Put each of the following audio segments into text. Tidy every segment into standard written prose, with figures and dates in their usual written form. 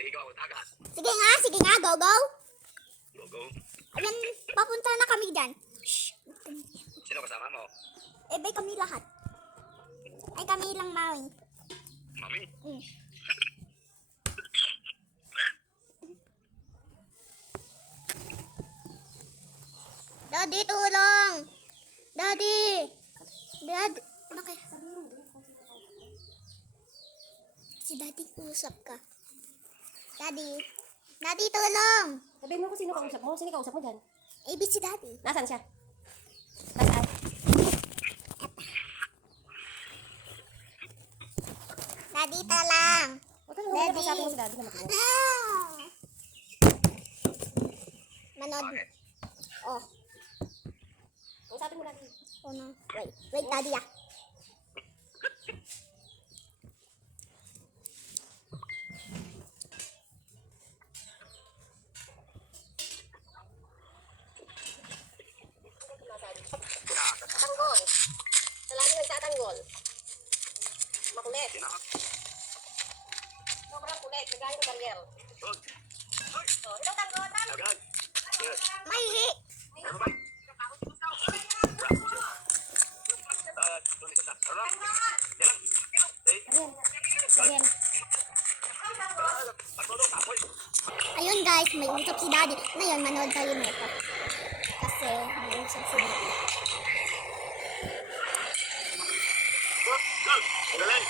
Maligaw, tagat. Sige nga, go, go. Go, go. Ayan, papunta na kami dyan. Shh. Sino kasama mo? Eh, bay kami lahat. Ay, kami lang, mami. Mami? Daddy, tulong! Daddy! Daddy! Ano kaya? Si Daddy, usap ka. Daddy! Daddy, tulong! Sabihin mo kung sino kausap mo. Sino kausap mo dyan? ABC Daddy. Nasaan siya? Nasaan? Daddy, talang! Huwag ka naman kausapin mo si daddy na makinig. Ah! Manod. Oh. Kausapin mo daddy. Oh no. Wait, Daddy ah. Tanggol. Sa lagi nagtatanggol. Makulit. Sobrang kulit. Kagaya ng Daniel. Oh, ito tanggol. Agad. May hi. Ano ba? Daniel. Ayun guys, may usap si Daddy. Ngayon, manood tayo nito. Kasi may usap si Daddy. Galing.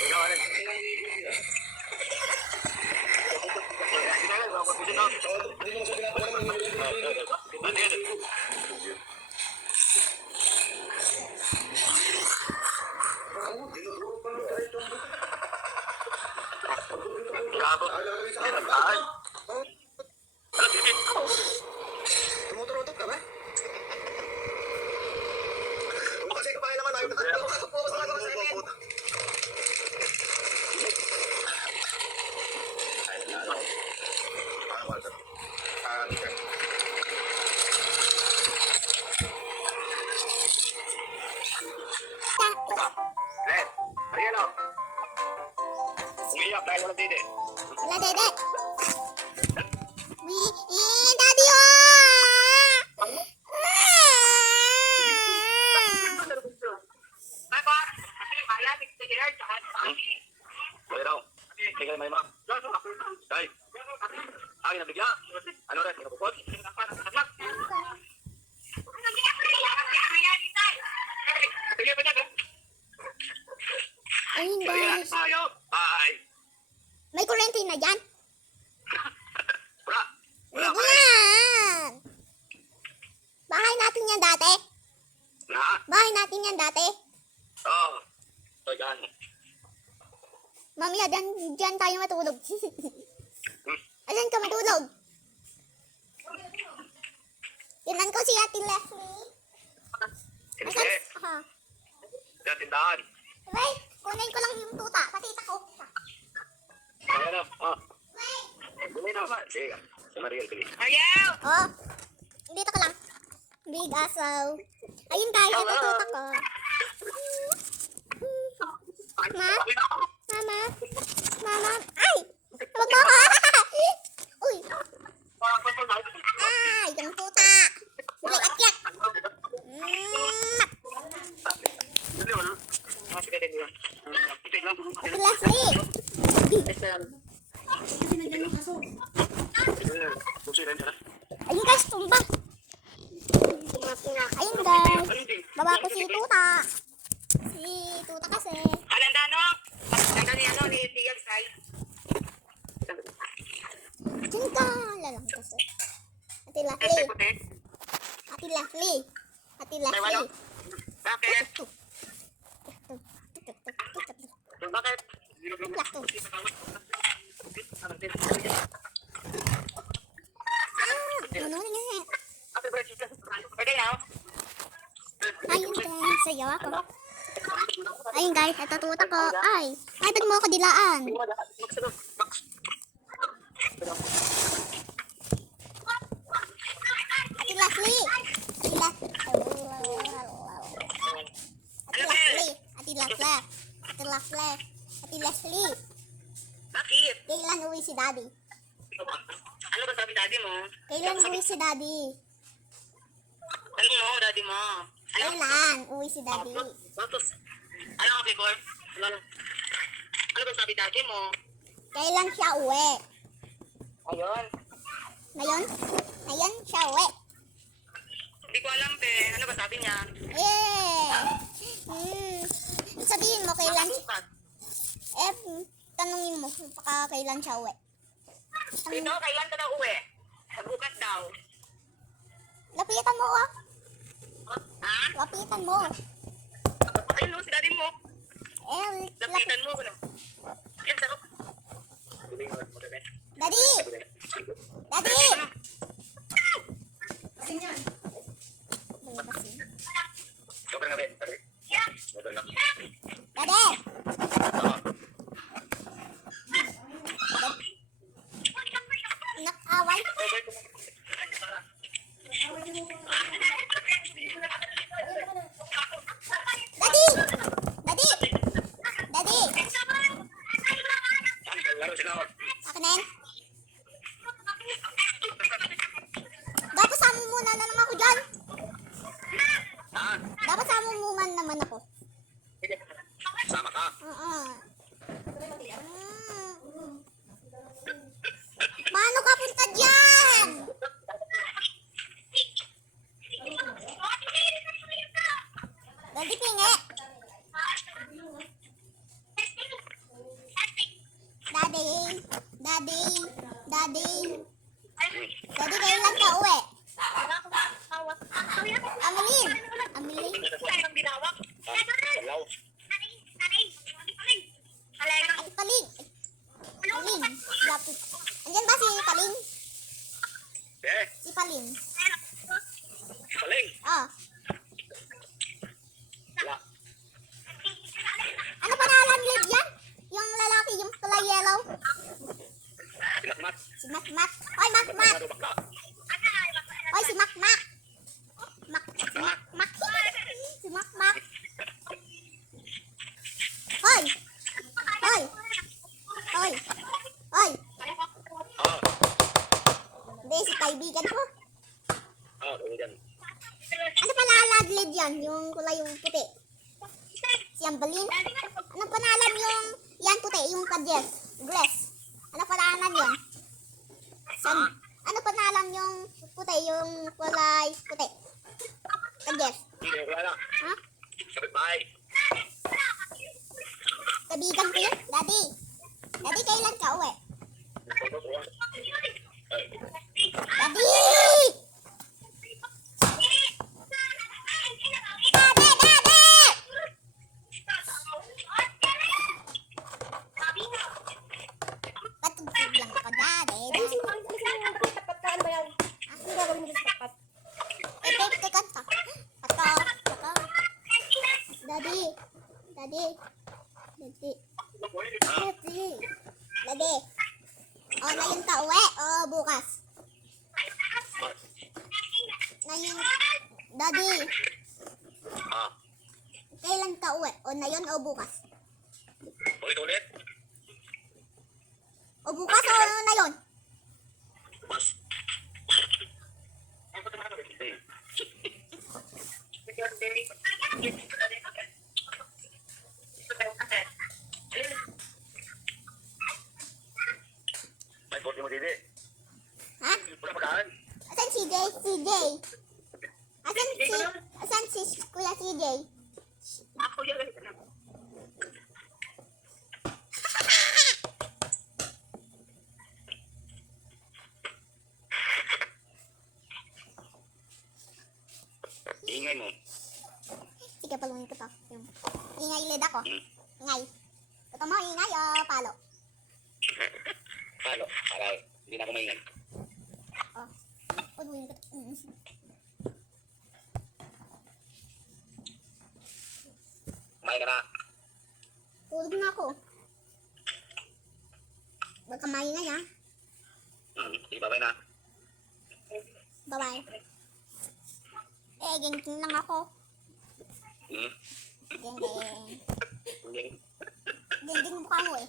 Ikaw, Alex. Tumuturutok ka ba? Kasi kabahay naman tayo. Focus naman ako sa amin. Red, ayan o. Umiyak dahil walang dede. Wala, Dede. Daddy oh! Boleh daw. Tinggal may ma. Day. Akin na bigla. Ano rin? Pinapupot? Ayun guys. Tayo. Ay. May kurente na dyan. Wala. Wala pa. Yan. Bahay natin yan dati. Na? Bahay natin yan dati. Oo. So, yan. Mamaya, dyan tayo matulog. Asan ka matulog? Tinan ko si Ate Leslie. Hindi. Aha. Sa tindahan. Wait, kunin ko lang yung tuta. Patita ko. Ayan na. Bumili na. Sige. Si Mariel, bili. Oh, dito ka lang. Big asaw. Ayun guys, ito tuta ko. Ma? Mama? Mama? Ay! Huwag mo ako! Uy! Ay! Yung tuta! Uy, akyat! Ate Leslie! Ayun guys, tumba! Ayun guys! Baba ko si tuta! Si tuta kasi. Diyan ka! Lalang kasi. Ate Leslie! Ate Leslie! Ate Leslie! Bakit? Bakit? Plakto. Ano nga? Ayun guys, sayo ako. Ayun guys, ito tuta ko. Ay, ba't mo ako dilaan? Ate Leslie! Ate Leslie! Ate Leslie! Ate Leslie! Ate Leslie! Bakit? Kailan kailan uwi si daddy? Ano ba sabi daddy mo? Kailan uwi si daddy? Ano mo, daddy mo? Ano? Kailan uwi si daddy? Tapos, ano ka, Picor? Ano ba sabi daddy mo? Kailan siya uwi? Ayun. Ngayon? Ngayon siya uwi. Hindi ko alam, pe. Ano ba sabi niya? Sabihin mo kailan Bukas. tanungin mo kailan siya uwi. Ito, kailan ka daw uwi? Bukas daw. Lapitan mo ah. Ha? Lapitan mo. Ayun, no, si daddy mo. Lapitan mo. Ano? Ayun, sarap. Daddy! Daddy! Sobrang gabi. Sobrang gabi. Daddy! Nak-away? Daddy! Daddy! Daddy! Laro sila. Akin na yan. Dapat sama muna na naman ako dyan. Ha? Dapat sama muna naman ako. Sama ka. Paano ka punta dyan? Daddy, pingi. Daddy. Daddy. Daddy. Daddy, kailan ka uwi? Ameline. Ameline. Hello. Ay, Paling. Paling. Lapit. Andyan ba si Paling? Eh, Si Paling. paling. Oh. Wala. Ano pangalan ulit yan? Yung lalaki, yung kulay yellow. Pinakmat. Si Makmak. Oy, Makmak. Laro bakla. Oy, si Makmak. Makmak. Si Makmak. Oy. Oy. Oy. Oy. Ah, Hindi, si kaibigan ko. uwigan. Ano pangalan ulit yan? Yung kulay yung puti. Si Ambalin. Ano pangalan yung yan puti? Yung kadyes. Glass. Ano pangalan yun? Ano pangalan yung puti? Yung kulay puti. Kadyes. Hindi, wala na. Ha? Sabit bahay. Kaibigan ko yun. Daddy. Daddy, kailan ka uwi? Daddy! Daddy! Daddy! Patugtog lang ako, Daddy. Daddy. Babe, kakanta. Pato. Daddy. Daddy. Daddy. Daddy. Daddy. O, ngayon ka uwi o bukas? Ngayon. Daddy. Ah, Kailan ka uwi? O ngayon o bukas? ulit. O bukas o ngayon? Mas. May korte mo, Didi. Ha? Wala pagkaan. Asan si CJ? CJ? Asan si Kuya CJ? Ako yun. Ingay mo. Sige, paluin ko to. Ingay lid ako. Ingay. Gusto mo ingay o palo? Halo, para hindi na ako maingay. Oh. Paluin ko to. Kumain ka na. Tulog na ako. Huwag ka maingay ha. Sige, babay na. Bye-bye. Geng lang ako. Geng. Hindi. Geng mukha mo eh.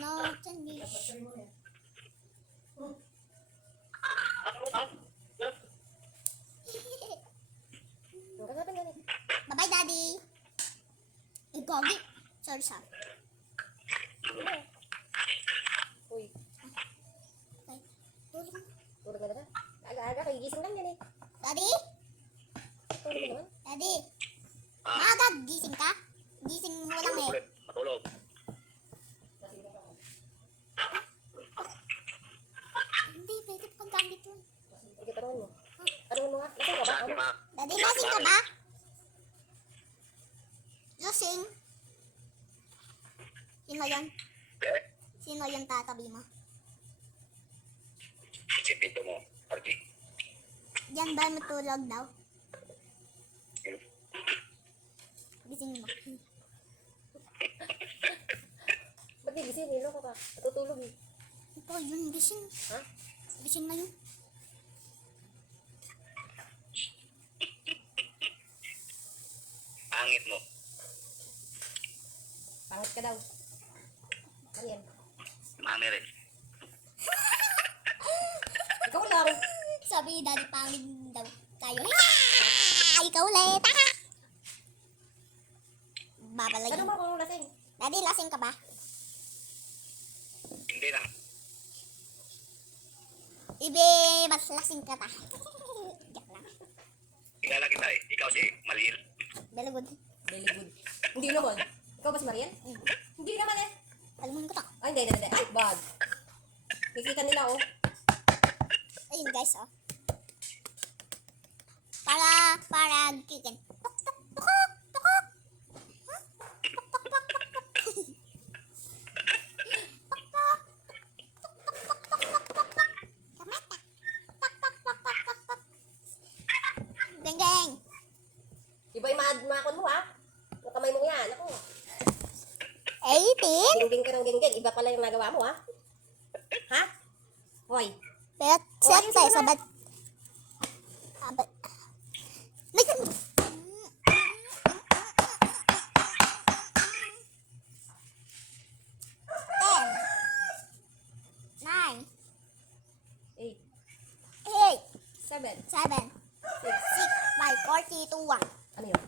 No, Chinese. Bye-bye, Daddy. Gogi. Sorry, sorry. Uy, Okay. Tulog. tulog na naman. Aga-aga, kagigising lang yan eh. Daddy? Tulog na naman. Daddy? Ah, Maaga, gising ka? Gising mo lang eh. ulit. Matulog. Hindi, pwede pang gamit yun. Sige, tanungin mo. Tanungin mo nga. Lasing ka ba? Sabi, Ano? ma. Daddy, lasing ka ba? Lasing? Sino yun? Eh, Sino yung tatabi mo? sipito mo. Archie. Diyan ba matulog daw? Gising mo. Ba't gigising? Niloko ka. Natutulog eh. Ito, yun, gising. Ha? Gising na yun. Angit mo. Pangit ka daw. Ano yan? Mami rin. Ikaw lang. Sabi ni Daddy, pangit daw kayo. Ah! Ikaw ulit. Ah! Babalagin. Tanong mo kung lasing. Daddy, lasing ka ba? Hindi na. Ibe, mas lasing ka ta. Joke lang. Kilala kita eh. Ikaw si Malil. Very good. Very good. Hindi naman. Ikaw ba si Marian? Hindi naman eh. Alam mo ko to. Ay, hindi. Ay, bad. Kikita nila oh. Ayun guys, oh. Para chicken. Geng geng. Iba yung makon mo ha. Yung kamay mo yan. Ako. 18? Geng-geng ka ng geng-geng. Iba pala yung nagawa mo ha. Ha? Hoy. Pero siyempre, sabat. Sabat. May... 9, 8, 8, 7, 7, 6, 5, 4, 3, 2, 1. ano yun?